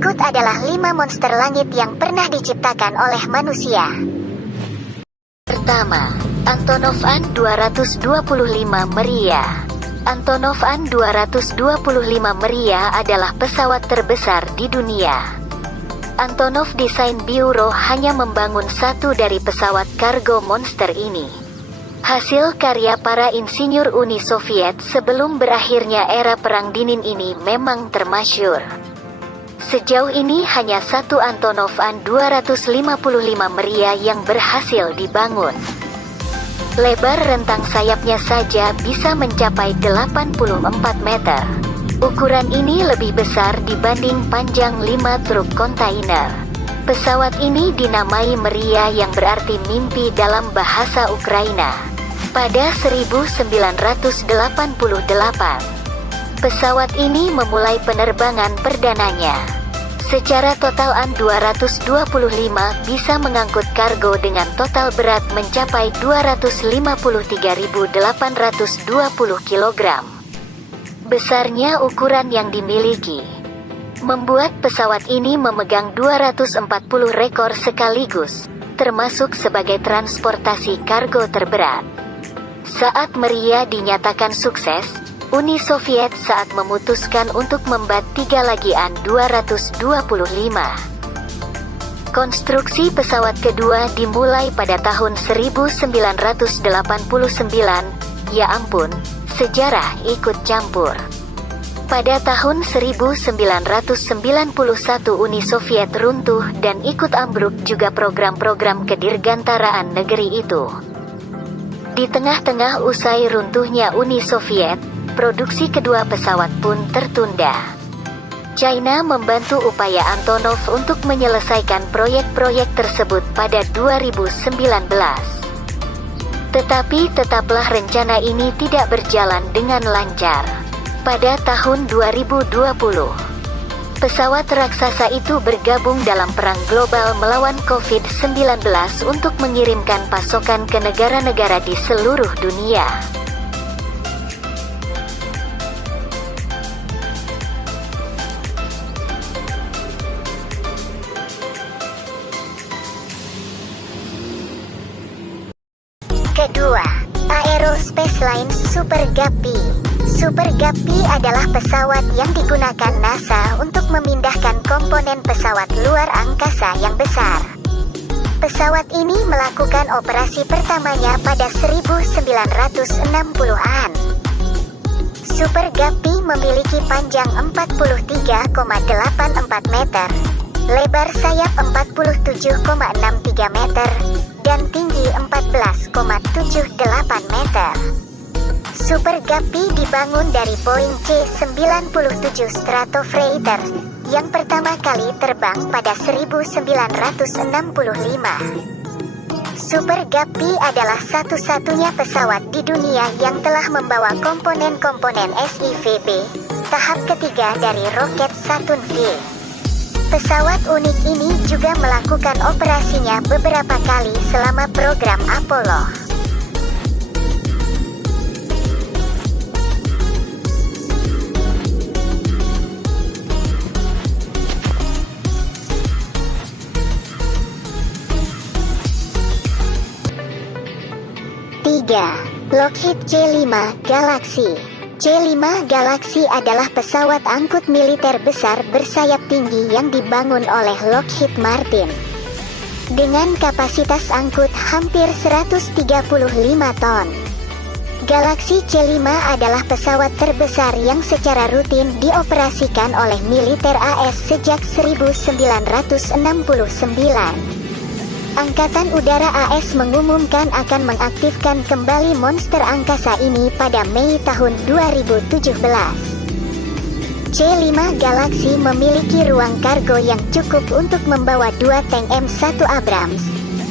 Berikut adalah 5 monster langit yang pernah diciptakan oleh manusia. Pertama, Antonov An-225 Mriya. Antonov An-225 Mriya adalah pesawat terbesar di dunia. Antonov Design Bureau hanya membangun satu dari pesawat kargo monster ini. Hasil karya para insinyur Uni Soviet sebelum berakhirnya era Perang Dingin ini memang termasyhur. Sejauh ini hanya satu Antonov An-255 Mriya yang berhasil dibangun. Lebar rentang sayapnya saja bisa mencapai 84 meter. Ukuran ini lebih besar dibanding panjang 5 truk kontainer. Pesawat ini dinamai Mriya yang berarti mimpi dalam bahasa Ukraina. Pada 1988, pesawat ini memulai penerbangan perdananya. Secara total An-225 bisa mengangkut kargo dengan total berat mencapai 253.820 kg. Besarnya ukuran yang dimiliki membuat pesawat ini memegang 240 rekor sekaligus, termasuk sebagai transportasi kargo terberat. Saat Mriya dinyatakan sukses, Uni Soviet saat memutuskan untuk membuat 3 lagi An-225. Konstruksi pesawat kedua dimulai pada tahun 1989. Ya ampun, sejarah ikut campur. Pada tahun 1991 Uni Soviet runtuh dan ikut ambruk juga program-program kedirgantaraan negeri itu. Di tengah-tengah usai runtuhnya Uni Soviet, produksi kedua pesawat pun tertunda. China membantu upaya Antonov untuk menyelesaikan proyek-proyek tersebut pada 2019. Tetapi tetaplah rencana ini tidak berjalan dengan lancar. Pada tahun 2020, pesawat raksasa itu bergabung dalam perang global melawan COVID-19 untuk mengirimkan pasokan ke negara-negara di seluruh dunia. Kedua, Aerospace Lines Super Guppy. Super Guppy adalah pesawat yang digunakan NASA untuk memindahkan komponen pesawat luar angkasa yang besar. Pesawat ini melakukan operasi pertamanya pada 1960-an. Super Guppy memiliki panjang 43,84 meter, lebar sayap 47,63 meter, dan tinggi 14,78 meter. Super Guppy dibangun dari Boeing C-97 Stratofreighter yang pertama kali terbang pada 1965. Super Guppy adalah satu-satunya pesawat di dunia yang telah membawa komponen-komponen SIVB tahap ketiga dari roket Saturn V. Pesawat unik ini juga melakukan operasinya beberapa kali selama program Apollo. Tiga, Lockheed C-5 Galaxy. C-5 Galaxy adalah pesawat angkut militer besar bersayap tinggi yang dibangun oleh Lockheed Martin. Dengan kapasitas angkut hampir 135 ton. Galaxy C-5 adalah pesawat terbesar yang secara rutin dioperasikan oleh militer AS sejak 1969. Angkatan Udara AS mengumumkan akan mengaktifkan kembali monster angkasa ini pada Mei tahun 2017. C-5 Galaxy memiliki ruang kargo yang cukup untuk membawa 2 tank M1 Abrams,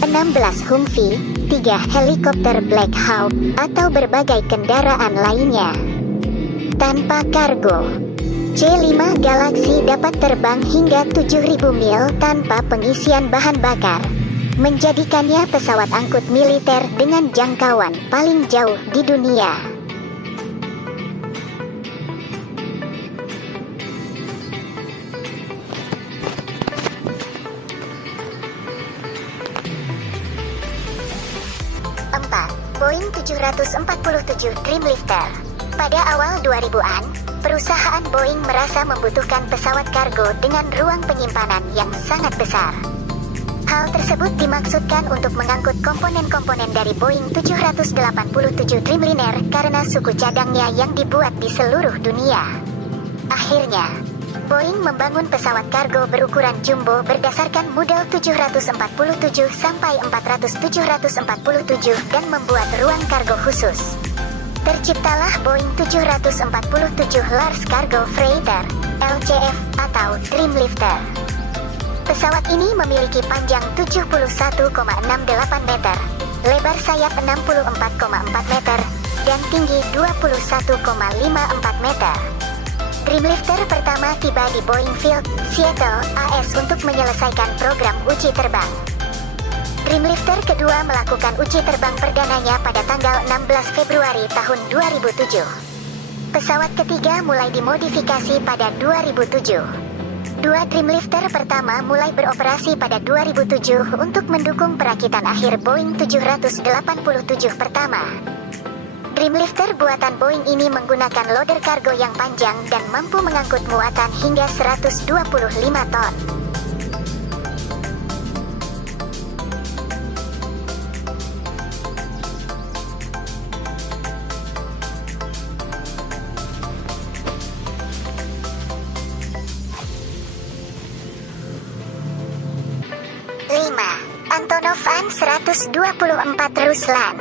16 Humvee, 3 helikopter Black Hawk, atau berbagai kendaraan lainnya. Tanpa kargo, C-5 Galaxy dapat terbang hingga 7.000 mil tanpa pengisian bahan bakar, menjadikannya pesawat angkut militer dengan jangkauan paling jauh di dunia. Boeing 747 Dreamlifter. Pada awal 2000-an, perusahaan Boeing merasa membutuhkan pesawat kargo dengan ruang penyimpanan yang sangat besar. Hal tersebut dimaksudkan untuk mengangkut komponen-komponen dari Boeing 787 Dreamliner karena suku cadangnya yang dibuat di seluruh dunia. Akhirnya, Boeing membangun pesawat kargo berukuran jumbo berdasarkan model 747 sampai 400-747 dan membuat ruang kargo khusus. Terciptalah Boeing 747 Large Cargo Freighter, LCF atau Dreamlifter. Pesawat ini memiliki panjang 71,68 meter, lebar sayap 64,4 meter, dan tinggi 21,54 meter. Dreamlifter pertama tiba di Boeing Field, Seattle, AS untuk menyelesaikan program uji terbang. Dreamlifter kedua melakukan uji terbang perdananya pada tanggal 16 Februari tahun 2007. Pesawat ketiga mulai dimodifikasi pada 2007. Dua Dreamlifter pertama mulai beroperasi pada 2007 untuk mendukung perakitan akhir Boeing 787 pertama. Dreamlifter buatan Boeing ini menggunakan loader kargo yang panjang dan mampu mengangkut muatan hingga 125 ton. Antonov An-124 Ruslan.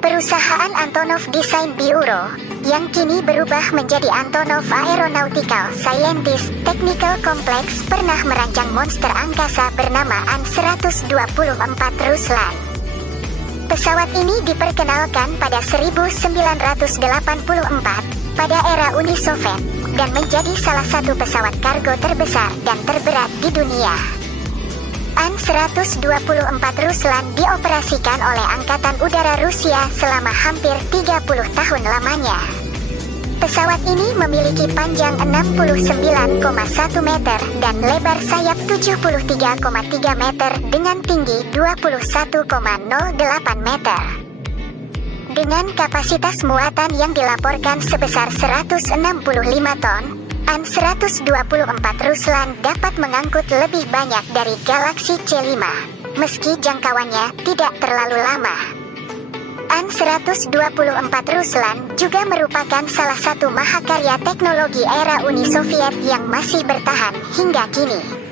Perusahaan Antonov Design Bureau, yang kini berubah menjadi Antonov Aeronautical Scientists Technical Complex, pernah merancang monster angkasa bernama An-124 Ruslan. Pesawat ini diperkenalkan pada 1984 pada era Uni Soviet dan menjadi salah satu pesawat kargo terbesar dan terberat di dunia. An-124 Ruslan dioperasikan oleh Angkatan Udara Rusia selama hampir 30 tahun lamanya. Pesawat ini memiliki panjang 69,1 meter dan lebar sayap 73,3 meter dengan tinggi 21,08 meter. Dengan kapasitas muatan yang dilaporkan sebesar 165 ton, An-124 Ruslan dapat mengangkut lebih banyak dari Galaxy C5, meski jangkauannya tidak terlalu lama. An-124 Ruslan juga merupakan salah satu mahakarya teknologi era Uni Soviet yang masih bertahan hingga kini.